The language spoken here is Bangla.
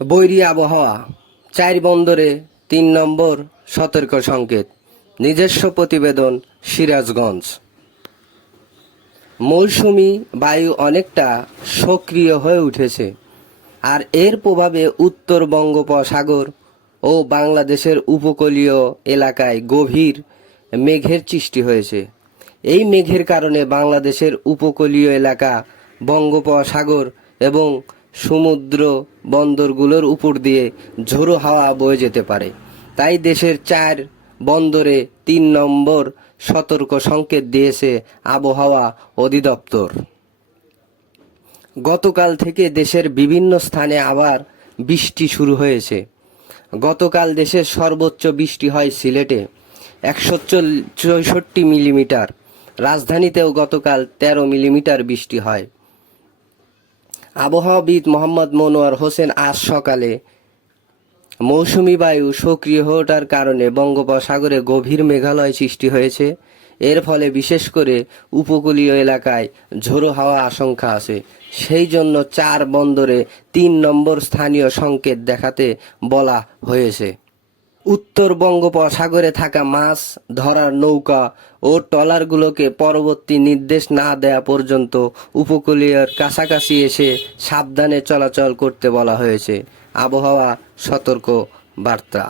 বৈরী আবহাওয়া চার বন্দরে তিন নম্বর সতর্ক সংকেত, নিজস্ব প্রতিবেদন সিরাজগঞ্জ। মৌসুমি বায়ু অনেকটা সক্রিয় হয়ে উঠেছে আর এর প্রভাবে উত্তর বঙ্গোপসাগর ও বাংলাদেশের উপকূলীয় এলাকায় গভীর মেঘের সৃষ্টি হয়েছে। এই মেঘের কারণে বাংলাদেশের উপকূলীয় এলাকা বঙ্গোপসাগর এবং সমুদ্র বন্দরগুলোর উপর দিয়ে ঝোড়ো হাওয়া বয়ে যেতে পারে। তাই দেশের চার বন্দরে তিন নম্বর সতর্ক সংকেত দিয়েছে আবহাওয়া অধিদপ্তর। গতকাল থেকে দেশের বিভিন্ন স্থানে আবার বৃষ্টি শুরু হয়েছে। গতকাল দেশের সর্বোচ্চ বৃষ্টি হয় সিলেটে, একশো চৌষট্টি মিলিমিটার। রাজধানীতেও গতকাল তেরো মিলিমিটার বৃষ্টি হয়। আবহাওয়াবিদ মোহাম্মদ মনোয়ার হোসেন আজ সকালে মৌসুমি বায়ু সক্রিয় ওঠার কারণে বঙ্গোপসাগরে গভীর মেঘালয় সৃষ্টি হয়েছে। এর ফলে বিশেষ করে উপকূলীয় এলাকায় ঝোড়ো হাওয়া আশঙ্কা আছে। সেই জন্য চার বন্দরে তিন নম্বর স্থানীয় সংকেত দেখাতে বলা হয়েছে। উত্তর বঙ্গোপসাগরে থাকা মাছ ধরার নৌকা ও ট্রলারগুলোকে পরবর্তী নির্দেশ না দেয়া পর্যন্ত উপকূলীয়র কাছাকাছি এসে সাবধানে চলাচল করতে বলা হয়েছে। আবহাওয়া সতর্ক বার্তা।